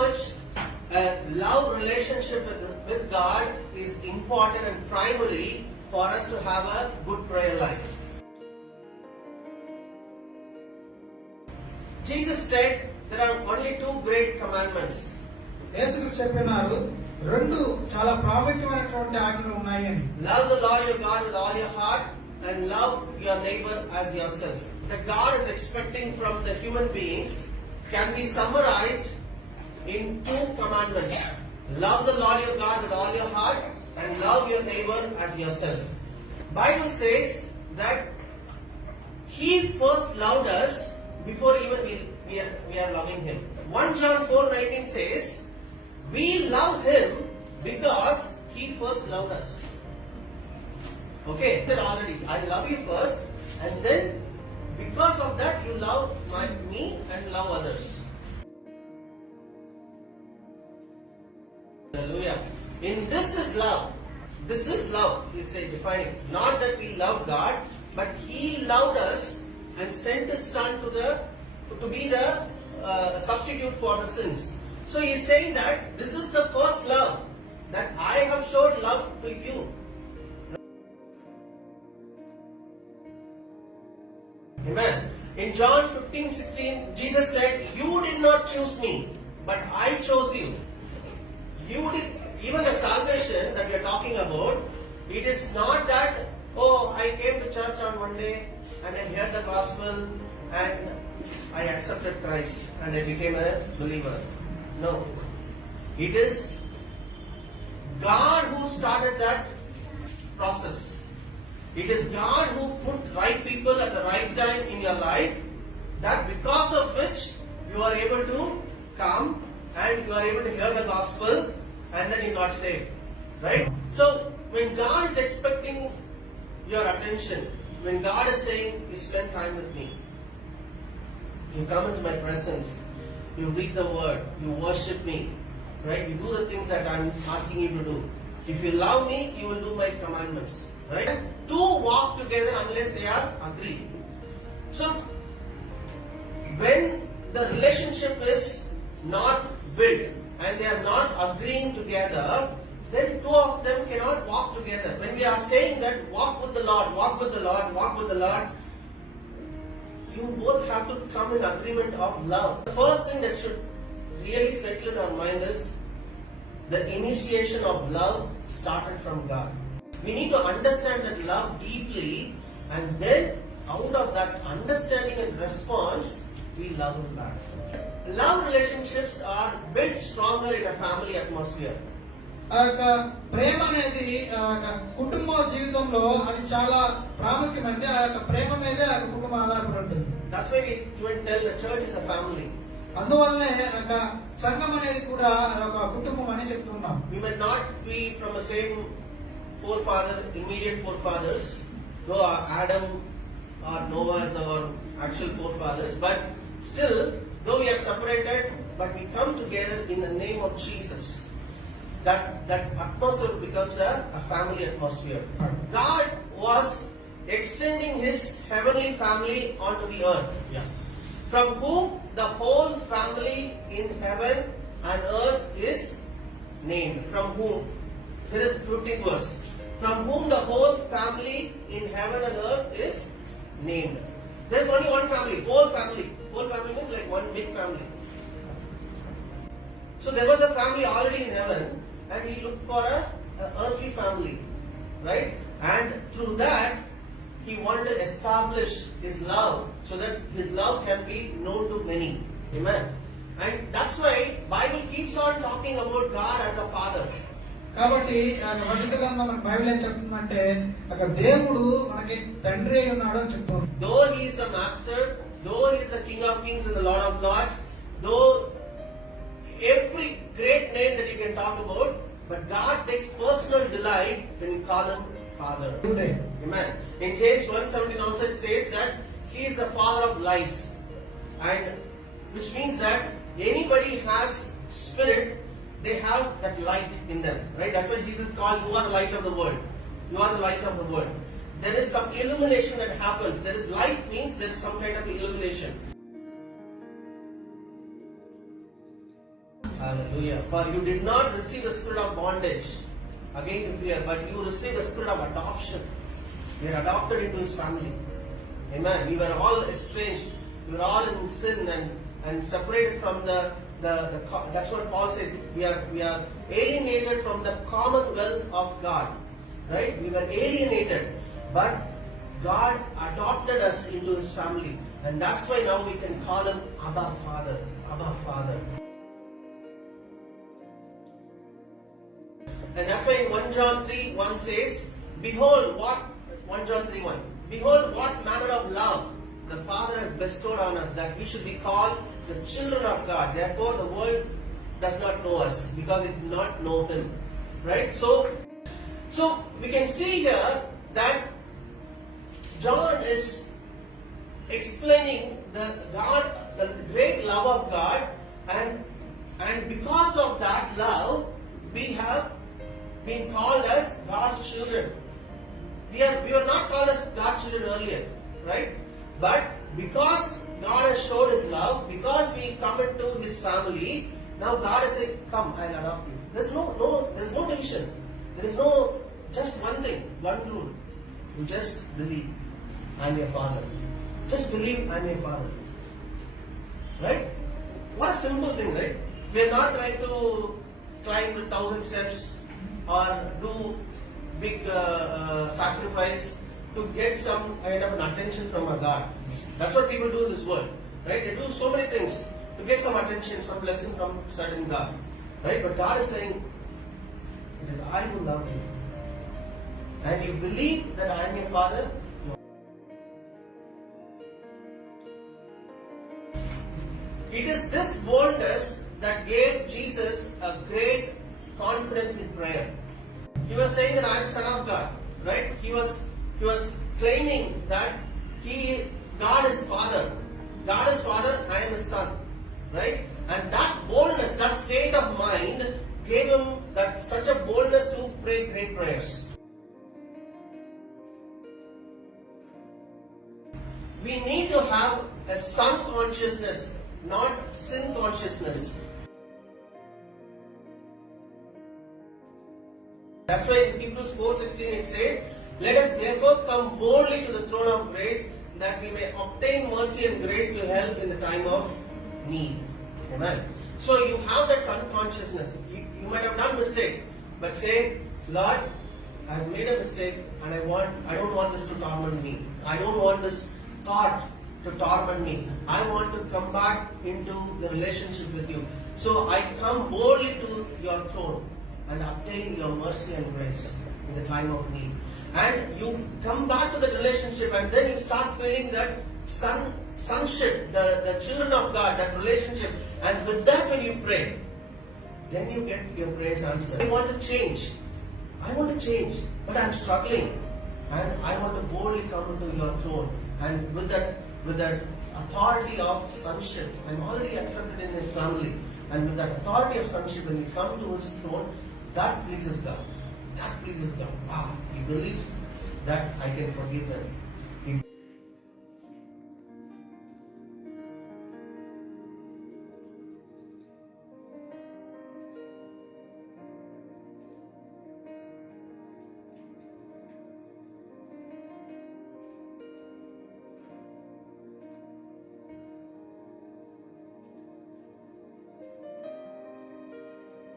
much a love relationship with God is important and primary for us to have a good prayer life. Jesus said there are only two great commandments. యేసుక్రీస్తు చెప్పినారు రెండు చాలా ప్రాముఖ్యమైనటువంటి ఆజ్ఞలు ఉన్నాయి అని. Love the Lord your God with all your heart and love your neighbor as yourself. That God is expecting from the human beings can be summarized in two commandments. Love the Lord your God with all your heart and love your neighbor as yourself. Bible says that He first loved us before even we are loving Him. 1 John 4:19 says, we love Him because He first loved us. Okay, then already I love you first, and then because of that you love me and love others. Hallelujah. In this is love. This is love, is defining. Not that we love God, but He loved us and sent His Son to be the substitute for the sins. So He is saying that this is the first love, that I have showed love to you. Amen. In John 15:16, Jesus said, you did not choose me, but I chose you. You did. Even the salvation that we are talking about, it is not that, oh, I came to church on Monday and I heard the gospel and I accepted Christ and I became a believer. No. It is God who started that process. It is God who put right people at the right time in your life, that because of which you are able to come and you are able to hear the gospel and then you got saved. Right? So, when God is expecting your attention, when God is saying, you spend time with me, you come into my presence, you read the word, you worship me, right? You do the things that I'm asking you to do. If you love me, you will do my commandments, right? Two walk together unless they are agreed. So, when the relationship is not built and they are not agreeing together, then two of them cannot walk together. When we are saying that walk with the Lord, walk with the Lord, walk with the Lord, you both have to come in agreement of love. The first thing that should really settle in our mind is the initiation of love started from God. We need to understand that love deeply, and then out of that understanding and response, we love Him back. Love relationships are built stronger in a family atmosphere. ఆ యొక్క ప్రేమ అనేది కుటుంబ జీవితంలో అది చాలా ప్రాముఖ్యమైనది. ఆ యొక్క ప్రేమ మీదే ఆ కుటుంబం ఆధారపడి ఉంటుంది. That's why we even tell the church is a family. అందువల్లనే సంఘం అనేది కూడా ఒక కుటుంబం అని చెప్తున్నాం. We may not be from the same immediate forefathers, though Adam or Noah is our actual forefathers, but still, though we are separated, but we come together in the name of Jesus. That atmosphere becomes a family atmosphere. God was extending His heavenly family onto the earth. Yeah. From whom the whole family in heaven and earth is named. From whom? Here is 15th verse. From whom the whole family in heaven and earth is named. There is only one family, whole family. Whole family means like one big family. So there was a family already in heaven, and He looked for a earthly family, right? And through that, He wanted to establish His love, so that His love can be known to many. Amen. And that's why Bible keeps on talking about God as a father. కాబట్టి పరిశుద్ధ గ్రంథం మనకి Bible ఏం చెప్తుందంటే అక్కడ దేవుడు మనకి తండ్రి అయి ఉన్నాడు అని చెప్తుంది. Though He is the master, though He is the King of Kings and the Lord of Lords, though every great name that you can talk about, but God takes personal delight when you call Him Father. Amen. In James 1:17 also it says that He is the Father of lights, and which means that anybody has spirit, they have that light in them, right? That's why Jesus called, you are the light of the world. You are the light of the world. There is some illumination that happens. There is light means there is some kind of illumination. Hallelujah. For you did not receive the spirit of bondage again to fear, but you received the spirit of adoption. We are adopted into His family. Amen. We were all estranged. We were all in sin and separated from the that's what Paul says. We are alienated from the commonwealth of God. Right? We were alienated, but God adopted us into His family, and that's why now we can call Him Abba Father. Abba Father. And that's why in 1 John 3:1 says, behold what 1 John 3:1. Behold what manner of love the Father has bestowed on us, that we should be called the children of God. Therefore the world does not know us, because it did not know Him. Right? So we can see here that John is explaining the great love of God, and because of that love, we have been called as God's children. We were not called as God's children earlier, right? But because God has showed His love, because we come into His family, now God is saying, "Come, I'll adopt you." There's no division. There is no just one thing, one rule. You just believe, I'm your father. Just believe, I'm your father. Right? What a simple thing, right? We are not trying to climb 1,000 steps or do big sacrifice to get some kind of an attention from a God. That's what people do in this world, right? They do so many things to get some attention, some blessing from certain God, right? But God is saying, it is I who love you, and you believe that I am your Father. It is this boldness that gave Jesus a great confidence in prayer. He was saying that I am Son of God, right? He was claiming that God is Father. God is Father, I am His Son, right? And that boldness, that state of mind, gave him such a boldness to pray great prayers. We need to have a son consciousness, not sin consciousness. That's why in Hebrews 4:16 it says, "Let us therefore come boldly to the throne of grace, that we may obtain mercy and grace to help in the time of need." Amen. So you have that son consciousness. You might have done mistake, but say, "Lord, I have made a mistake, and I don't want this to torment me. I don't want this thought to torment me. I want to come back into the relationship with you. So I come boldly to your throne and obtain your mercy and grace in the time of need." And you come back to the relationship, and then you start feeling that sonship, the children of God, that relationship. And with that, when you pray, then you get your prayers answered. I want to change. But I'm struggling. And I want to boldly come to your throne. And with that authority of sonship, I'm already accepted in His family. And with that authority of sonship, when we come to His throne, that pleases God. He believes that I can forgive them.